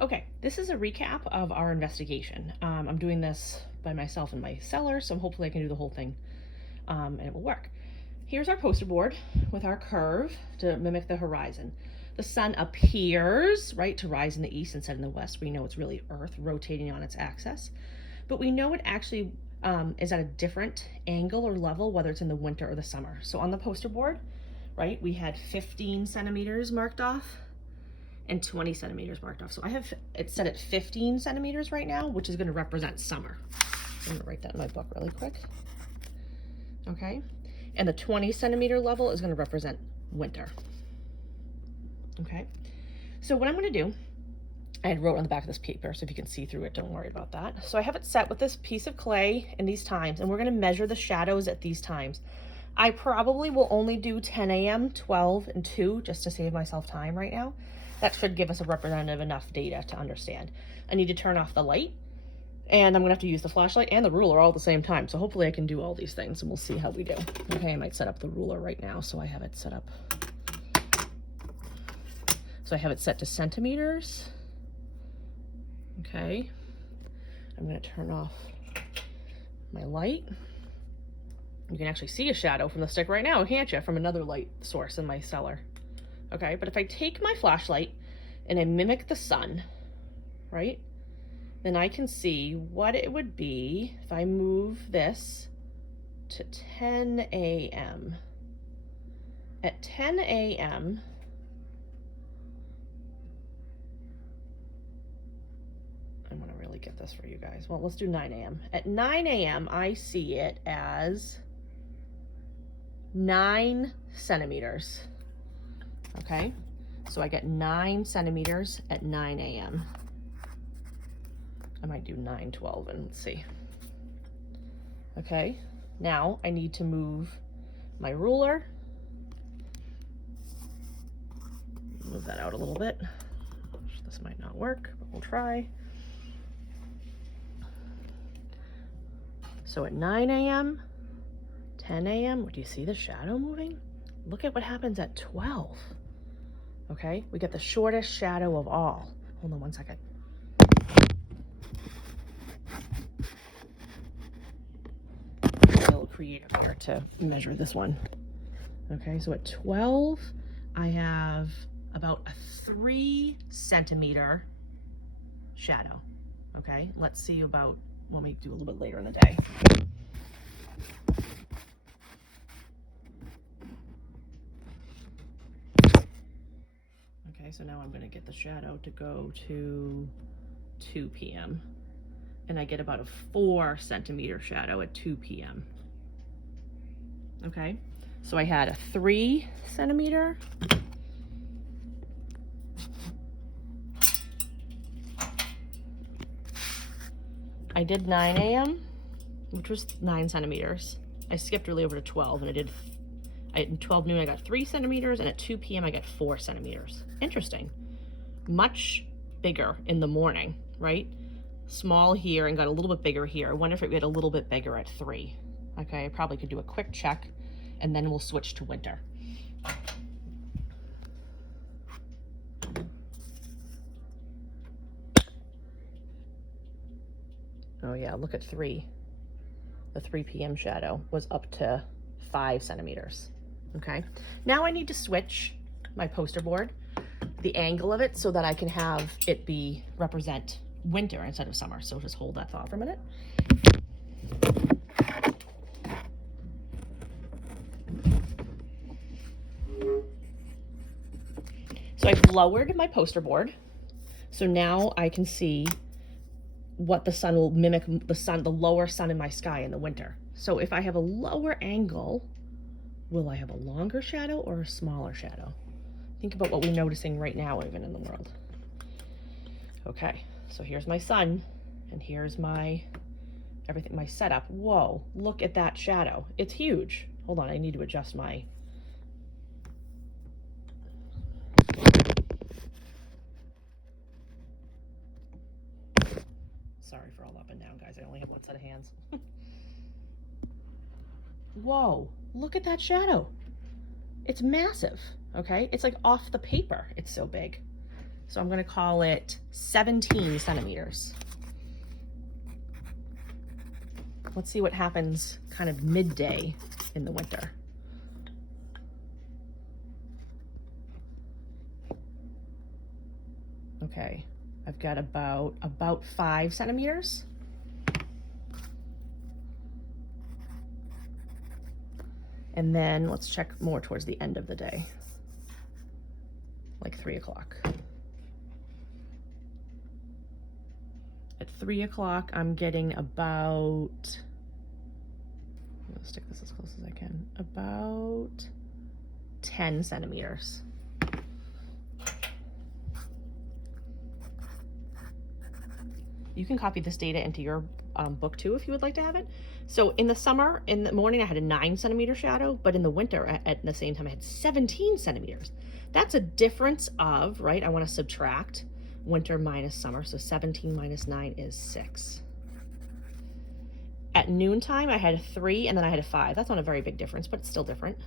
Okay, this is a recap of our investigation. I'm doing this by myself in my cellar, so hopefully I can do the whole thing and it will work. Here's our poster board with our curve to mimic the horizon. The sun appears, right, to rise in the east instead in the west. We know it's really Earth rotating on its axis, but we know it actually is at a different angle or level, whether it's in the winter or the summer. So on the poster board, right, we had 15 centimeters marked off and 20 centimeters marked off. So I have it set at 15 centimeters right now, which is going to represent summer. So I'm going to write that in my book really quick. Okay. And the 20 centimeter level is going to represent winter. Okay. So what I'm going to do, I had wrote on the back of this paper, so if you can see through it, don't worry about that. So I have it set with this piece of clay in these times, and we're going to measure the shadows at these times. I probably will only do 10 a.m., 12, and 2 just to save myself time right now. That should give us a representative enough data to understand. I need to turn off the light, and I'm gonna have to use the flashlight and the ruler all at the same time. So hopefully I can do all these things and we'll see how we do. Okay, I might set up the ruler right now so I have it set up. So I have it set to centimeters. Okay, I'm gonna turn off my light. You can actually see a shadow from the stick right now, can't you? From another light source in my cellar. Okay, but if I take my flashlight and I mimic the sun, right? Then I can see what it would be if I move this to 10 a.m. At 10 a.m., I'm gonna really get this for you guys. Well, let's do 9 a.m. At 9 a.m., I see it as 9 centimeters. Okay, so I get 9 centimeters at 9 a.m. I might do 9:12 and let's see. Okay, now I need to move my ruler. Move that out a little bit. This might not work, but we'll try. So at 9 a.m., 10 a.m., do you see the shadow moving? Look at what happens at 12. Okay, we get the shortest shadow of all. Hold on one second. A little creative here to measure this one. Okay, so at 12, I have about a 3 centimeter shadow. Okay, let's see about when we do a little bit later in the day. Okay, so now I'm going to get the shadow to go to 2 p.m. and I get about a 4 centimeter shadow at 2 p.m. Okay, so I had a 3 centimeter, I did 9 a.m., which was 9 centimeters. I skipped really over to 12 and at 12 noon I got 3 centimeters, and at 2 p.m. I got 4 centimeters. Interesting. Much bigger in the morning, right? Small here and got a little bit bigger here. I wonder if it get a little bit bigger at 3. Okay, I probably could do a quick check and then we'll switch to winter. Oh yeah, look at 3. The 3 p.m. shadow was up to 5 centimeters. Okay, now I need to switch my poster board, the angle of it, so that I can have it represent winter instead of summer. So just hold that thought for a minute. So I've lowered my poster board. So now I can see what the sun will mimic the lower sun in my sky in the winter. So if I have a lower angle, will I have a longer shadow or a smaller shadow? Think about what we're noticing right now even in the world. Okay, so here's my sun and here's my setup. Whoa, look at that shadow. It's huge. Hold on, I need to adjust my... Sorry for all up and down, guys. I only have one set of hands. Whoa, look at that shadow. It's massive, okay? It's like off the paper. It's so big. So I'm going to call it 17 centimeters. Let's see what happens kind of midday in the winter. Okay, I've got about 5 centimeters. And then let's check more towards the end of the day, like 3 o'clock. At 3 o'clock, I'm getting about, I'm gonna stick this as close as I can, about 10 centimeters. You can copy this data into your book too if you would like to have it. So in the summer, in the morning, I had a 9 centimeter shadow, but in the winter, at the same time, I had 17 centimeters. That's a difference of, right, I want to subtract winter minus summer, so 17 minus 9 is 6. At noontime, I had a 3, and then I had a 5. That's not a very big difference, but it's still different.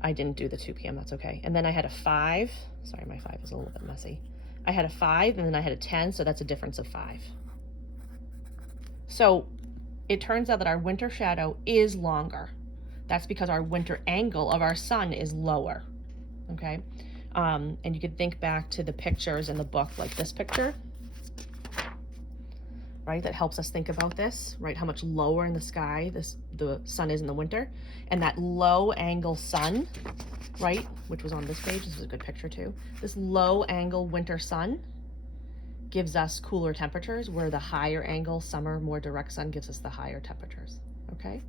I didn't do the 2 p.m., that's okay. And then I had a 5. Sorry, my 5 is a little bit messy. I had a 5, and then I had a 10, so that's a difference of 5. So it turns out that our winter shadow is longer. That's because our winter angle of our sun is lower, okay? And you could think back to the pictures in the book, like this picture, right? That helps us think about this, right? How much lower in the sky the sun is in the winter. And that low angle sun, right, which was on this page, this is a good picture too. This low angle winter sun gives us cooler temperatures, where the higher angle summer, more direct sun gives us the higher temperatures, okay?